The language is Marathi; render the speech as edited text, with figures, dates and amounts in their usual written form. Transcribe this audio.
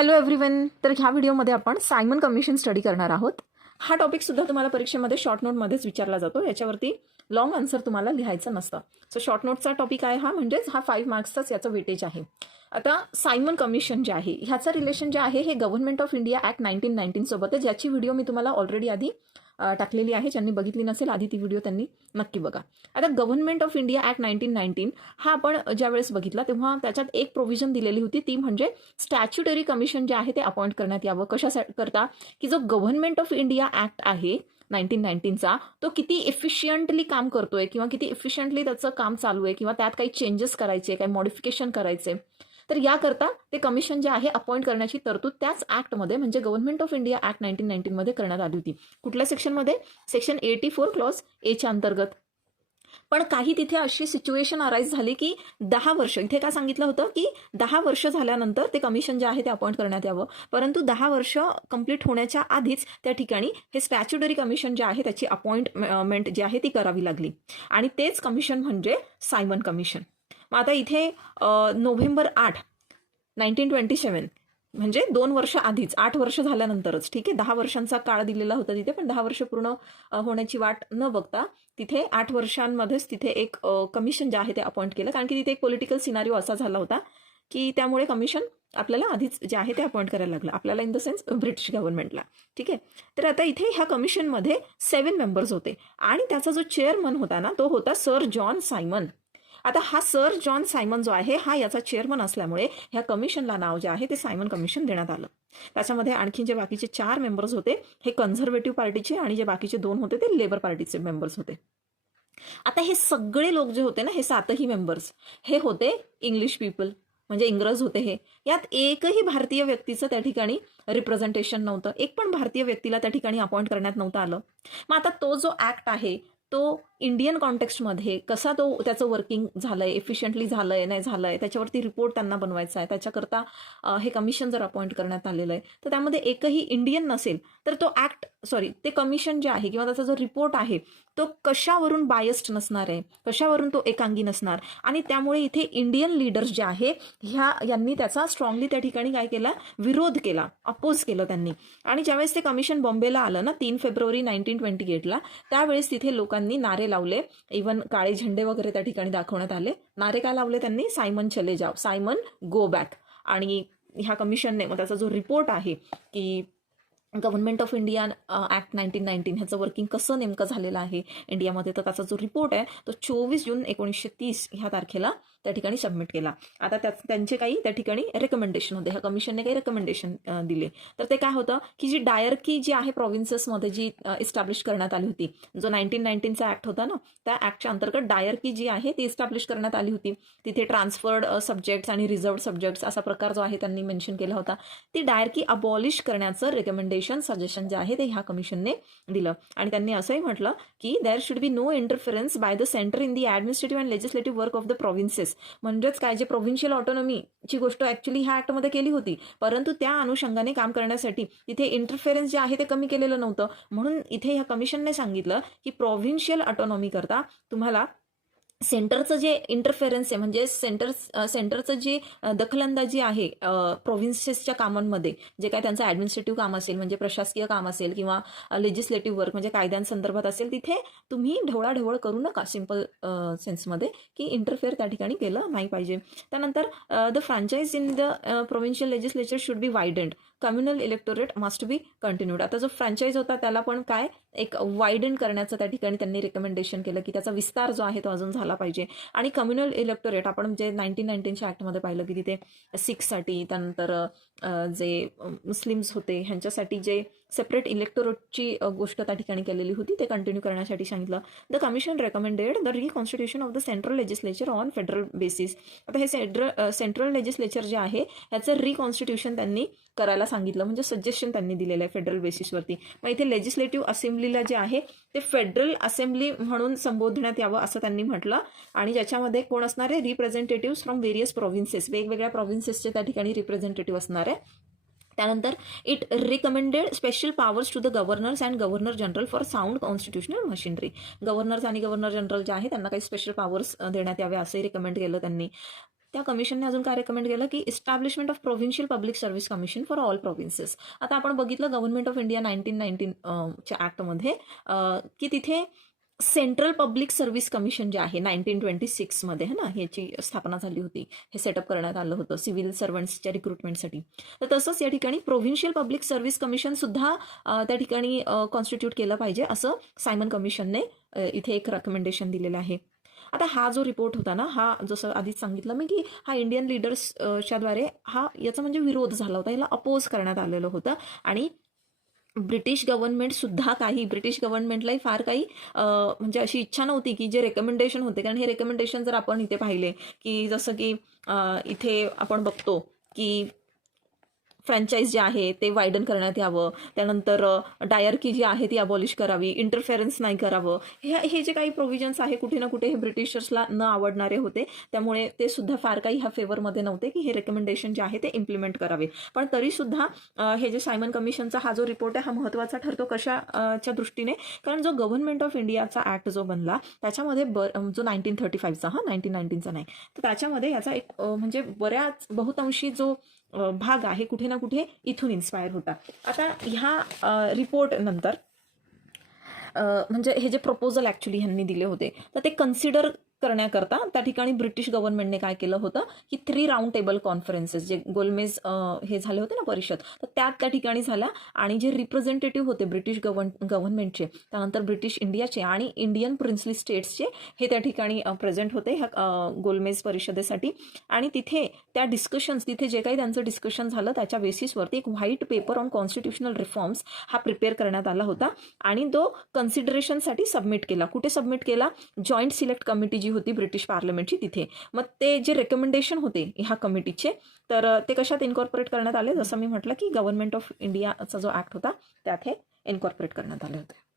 Hello everyone. तर ह्या व्हिडिओमध्ये आपण सायमन कमिशन स्टडी करणार आहोत. हा टॉपिक सुद्धा तुम्हाला परीक्षेमध्ये शॉर्ट नोटमध्येच विचारला जातो. याच्यावरती लॉंग आन्सर तुम्हाला लिहायचं नसतं. सो शॉर्ट नोटचा टॉपिक आहे हा, म्हणजेच हा 5 मार्क्सचाच याचं वेटेज आहे. आता सायमन कमिशन जे आहे ह्याचं रिलेशन जे आहे हे गव्हर्नमेंट ऑफ इंडिया ॲक्ट 1919 सोबत आहे, ज्याची व्हिडिओ मी तुम्हाला ऑलरेडी आधी टाकलेली आहे. ज्यांनी बघितली नसेल आधी ती व्हिडिओ त्यांनी नक्की बघा. आता गव्हर्नमेंट ऑफ इंडिया ॲक्ट 1919 हा आपण ज्यावेळेस बघितला तेव्हा त्याच्यात एक प्रोव्हिजन दिलेली होती, ती म्हणजे स्टॅच्युटरी कमिशन जे आहे ते अपॉइंट करण्यात यावं. कशासाठी करता की जो गव्हर्नमेंट ऑफ इंडिया ॲक्ट आहे 1919चा तो किती इफिशियंटली काम करतोय किंवा किती इफिशियंटली त्याचं काम चालू आहे किंवा त्यात काही चेंजेस करायचे, काही मॉडिफिकेशन करायचे, तर याकरता ते कमिशन जे आहे अपॉइंट करण्याची तरतूद त्याच ॲक्टमध्ये म्हणजे गव्हर्नमेंट ऑफ इंडिया ॲक्ट 1919 मध्ये करण्यात आली होती. कुठल्या सेक्शनमध्ये? सेक्शन 84 क्लॉज एच्या अंतर्गत. पण काही तिथे अशी सिच्युएशन अराईज झाली की 10 वर्ष, इथे काय सांगितलं होतं की 10 वर्ष झाल्यानंतर ते कमिशन जे आहे ते अपॉइंट करण्यात यावं, परंतु 10 वर्ष कंप्लीट होण्याच्या आधीच त्या ठिकाणी हे स्टॅच्युटरी कमिशन जे आहे त्याची अपॉइंटमेंट जी आहे ती करावी लागली. आणि तेच कमिशन म्हणजे सायमन कमिशन. मग आता इथे नोव्हेंबर 8, 1927 म्हणजे 2 वर्ष आधीच, 8 वर्ष झाल्यानंतरच, ठीक आहे, 10 वर्षांचा काळ दिलेला होता तिथे, पण 10 वर्ष पूर्ण होण्याची वाट न बघता तिथे 8 वर्षांमध्येच तिथे एक कमिशन जे आहे ते अपॉइंट केलं, कारण की तिथे एक पॉलिटिकल सिनारिओ असा झाला होता की त्यामुळे कमिशन आपल्याला आधीच जे आहे ते अपॉइंट करायला लागलं, आपल्याला इन द सेन्स ब्रिटिश गव्हर्नमेंटला. ठीक आहे. तर आता इथे ह्या कमिशनमध्ये 7 मेंबर्स होते आणि त्याचा जो चेअरमन होता ना तो होता सर जॉन सायमन. आता हा सर जॉन सायमन जो आहे हा याचा चेअरमन असल्यामुळे ह्या कमिशनला नाव जे आहे ते सायमन कमिशन देण्यात आलं. त्याच्यामध्ये आणखी जे बाकीचे 4 मेंबर्स होते हे कन्झर्वेटिव्ह पार्टीचे आणि जे बाकीचे 2 होते ते लेबर पार्टीचे मेंबर्स होते. आता हे सगळे लोक जे होते ना, हे 7ही मेंबर्स हे होते इंग्लिश पीपल, म्हणजे इंग्रज होते. हे यात एकही भारतीय व्यक्तीचं त्या ठिकाणी रिप्रेझेंटेशन नव्हतं. एक पण भारतीय व्यक्तीला त्या ठिकाणी अपॉइंट करण्यात नव्हतं आलं. मग आता तो जो ऍक्ट आहे तो इंडियन कॉन्टेक्स्टमध्ये कसा तो त्याचं वर्किंग झालंय, एफिशियंटली झालंय नाही झालंय, त्याच्यावरती रिपोर्ट त्यांना बनवायचा आहे. त्याच्याकरता हे कमिशन जर अपॉइंट करण्यात आलेलं आहे तर त्यामध्ये एकही इंडियन नसेल तर तो ऍक्ट ते कमिशन जे आहे किंवा त्याचा जो रिपोर्ट आहे तो कशावरून बायस्ड नसणार आहे, कशावरून तो एकांगी नसणार. आणि त्यामुळे इथे इंडियन लीडर्स जे आहे यांनी त्याचा स्ट्रॉंगली त्या ठिकाणी काय केला, विरोध केला, अपोज केलं त्यांनी. आणि ज्यावेळेस ते कमिशन बॉम्बेला आलं ना 3 फेब्रुवारी 1928ला, त्यावेळेस तिथे लोकांनी नारे लावले, इव्हन काळे झेंडे वगैरे त्या ठिकाणी दाखवण्यात आले. नारे काय लावले त्यांनी? सायमन चले जाओ, सायमन गो बॅक. आणि ह्या कमिशनने मग त्याचा जो रिपोर्ट आहे की गव्हर्नमेंट ऑफ इंडिया ॲक्ट 1919 ह्याचं वर्किंग कसं नेमकं झालेलं आहे इंडियामध्ये, तर त्याचा जो रिपोर्ट आहे तो 24 जून 1930 ह्या तारखेला त्या ठिकाणी सबमिट केला. आता त्यांचे काही त्या ठिकाणी रेकमेंडेशन होते, ह्या कमिशनने काही रेकमेंडेशन दिले. तर ते काय होतं की जी डायरकी जी आहे प्रोव्हिन्सेसमध्ये जी इस्टॅब्लिश करण्यात आली होती, जो 1919चा ॲक्ट होता ना, त्या ॲक्टच्या अंतर्गत डायरकी जी आहे ती इस्टॅब्लिश करण्यात आली होती. तिथे ट्रान्सफर्ड सब्जेक्ट्स आणि रिझर्व्ड सब्जेक्ट्स असा प्रकार जो आहे त्यांनी मेन्शन केला होता. ती डायरकी अबॉलिश करण्याचं रेकमेंडेशन, सजेशन जे आहे ते ह्या कमिशनने दिलं. आणि त्यांनी असंही म्हटलं की there should be no interference by the centre in the administrative and legislative work of the provinces. म्हणजेच काय, जे प्रोव्हिन्शियल ऑटोनॉमीची गोष्ट ऍक्च्युली ह्या ऍक्टमध्ये केली होती, परंतु त्या अनुषंगाने काम करण्यासाठी तिथे इंटरफेरन्स जे आहे ते कमी केलेलं नव्हतं. म्हणून इथे ह्या कमिशनने सांगितलं की प्रोव्हिन्शियल ऑटोनॉमी करता तुम्हाला सेंटरचं जे इंटरफेरन्स आहे, म्हणजे सेंटरचं जे दखलंदाजी आहे प्रोव्हिन्सेसच्या कामांमध्ये, जे काय त्यांचं ॲडमिनिस्ट्रेटिव्ह काम असेल, म्हणजे प्रशासकीय काम असेल किंवा लेजिस्लेटिव्ह वर्क म्हणजे कायद्यांसंदर्भात असेल, तिथे तुम्ही ढवळाढवळ करू नका, सिंपल सेन्समध्ये, की इंटरफेअर त्या ठिकाणी केलं नाही पाहिजे. त्यानंतर the franchise in the provincial legislature should be widened, communal electorate must be continued. आता जो फ्रँचाईज होता त्याला पण काय एक वायडन करण्याचं त्या ठिकाणी त्यांनी रेकमेंडेशन केलं की त्याचा विस्तार जो आहे तो अजून झाला पाहिजे. आणि कम्युनल इलेक्टोरेट आपण जे 1919च्या ॲक्टमध्ये पाहिलं की तिथे सिखसाठी, त्यानंतर जे मुस्लिम्स होते ह्यांच्यासाठी जे सेपरेट इलेक्टोरेटची गोष्ट त्या ठिकाणी केलेली होती ते कंटिन्यू करण्यासाठी सांगितलं. The commission recommended the reconstitution of the central legislature on federal basis. आता हे सेंट्रल लेजिस्लेचर जे आहे ह्याचं रिकॉन्स्टिट्यूशन त्यांनी करायला सांगितलं, म्हणजे सजेशन त्यांनी दिलेलं आहे फेडरल बेसिसवरती. मग इथे लेजिस्लेटिव्ह असेंब्लीला जे आहे ते फेडरल असेंब्ली म्हणून संबोधण्यात यावं असं त्यांनी म्हटलं. आणि ज्याच्यामध्ये कोण असणार आहे? रिप्रेझेंटेटिव्ह फ्रॉम व्हेरियस प्रोव्हिन्सेस, वेगवेगळ्या प्रोव्हिन्सेसचे त्या ठिकाणी रिप्रेझेंटेटिव्ह असणार आहे. त्यानंतर it recommended special powers to the governors and governor general for sound constitutional machinery. Governors आणि गव्हर्नर जनरल जे आहे त्यांना काही स्पेशल पॉवर्स देण्यात यावे असंही रिकमेंड केलं त्यांनी. त्या कमिशनने अजून काय रेकमेंड केलं की establishment of provincial public service commission for all provinces. आता आपण बघितलं गव्हर्नमेंट ऑफ इंडिया 1919 च्या ॲक्टमध्ये की तिथे सेंट्रल पब्लिक सर्व्हिस कमिशन जे आहे 1926मध्ये है ना, ह्याची स्थापना झाली होती, हे सेटअप करण्यात आलं होतं सिव्हिल सर्वंट्सच्या रिक्रुटमेंटसाठी. तर तसंच या ठिकाणी प्रोव्हिन्शियल पब्लिक सर्व्हिस कमिशन सुद्धा त्या ठिकाणी कॉन्स्टिट्यूट केलं पाहिजे असं सायमन कमिशनने इथे एक रेकमेंडेशन दिलेलं आहे. आता हा जो रिपोर्ट होता ना, हा जसं आधीच सांगितलं मी की हा इंडियन लिडर्सच्या द्वारे याचा म्हणजे विरोध झाला होता, याला अपोज करण्यात आलेलं होतं. आणि ब्रिटिश गव्हर्नमेंटलाही फार काही म्हणजे अशी इच्छा नव्हती की जे रेकमेंडेशन होते, कारण हे रेकमेंडेशन जर आपण इथे पाहिले की जसं की इथे आपण बघतो की फ्रँचाईज जे आहे ते वायडन करण्यात यावं, त्यानंतर डायरकी जी आहे ती अबॉलिश करावी, इंटरफेरन्स नाही करावं, हे जे काही प्रोव्हिजन्स आहे कुठे ना कुठे हे ब्रिटिशर्सला न आवडणारे होते. त्यामुळे ते सुद्धा फार काही ह्या फेवरमध्ये नव्हते की हे रेकमेंडेशन जे आहे ते इम्प्लिमेंट करावे. पण तरीसुद्धा हे जे सायमन कमिशनचा हा जो रिपोर्ट आहे हा महत्त्वाचा ठरतो कशाच्या दृष्टीने, कारण जो गव्हर्नमेंट ऑफ इंडियाचा ॲक्ट जो बनला त्याच्यामध्ये जो 1935चा 1919चा नाही, तर त्याच्यामध्ये याचा एक म्हणजे बऱ्याच बहुतांशी जो भाग आहे कुठे ना कुठे इथून इन्स्पायर होता. आता ह्या रिपोर्ट नंतर म्हणजे हे जे प्रपोजल ॲक्च्युली ह्यांनी दिले होते तर ते कन्सिडर करण्याकरता त्या ठिकाणी ब्रिटिश गव्हर्नमेंटने काय केलं होतं की 3 राऊंड टेबल कॉन्फरन्सेस जे गोलमेज हे झाले होते ना परिषद, तर त्या ठिकाणी झाल्या. आणि जे रिप्रेझेंटेटिव्ह होते ब्रिटिश गव्हर्नमेंटचे, त्यानंतर ब्रिटिश इंडियाचे आणि इंडियन प्रिन्सली स्टेट्सचे, हे त्या ठिकाणी प्रेझेंट होते ह्या गोलमेज परिषदेसाठी. आणि तिथे त्या डिस्कशन्स, तिथे जे काही त्यांचं डिस्कशन झालं त्याच्या बेसिसवरती एक white paper on constitutional reforms हा प्रिपेअर करण्यात आला होता आणि तो कन्सिडरेशनसाठी सबमिट केला. कुठे सबमिट केला? जॉईंट सिलेक्ट कमिटी जी होती ब्रिटिश पार्लमेंटची तिथे. मग ते जे रेकमेंडेशन होते ह्या कमिटीचे, तर ते कशात इन्कॉर्पोरेट करण्यात आले, जसं मी म्हटलं की गव्हर्नमेंट ऑफ इंडियाचा जो ॲक्ट होता त्यात हे इन्कॉर्पोरेट करण्यात आले होते.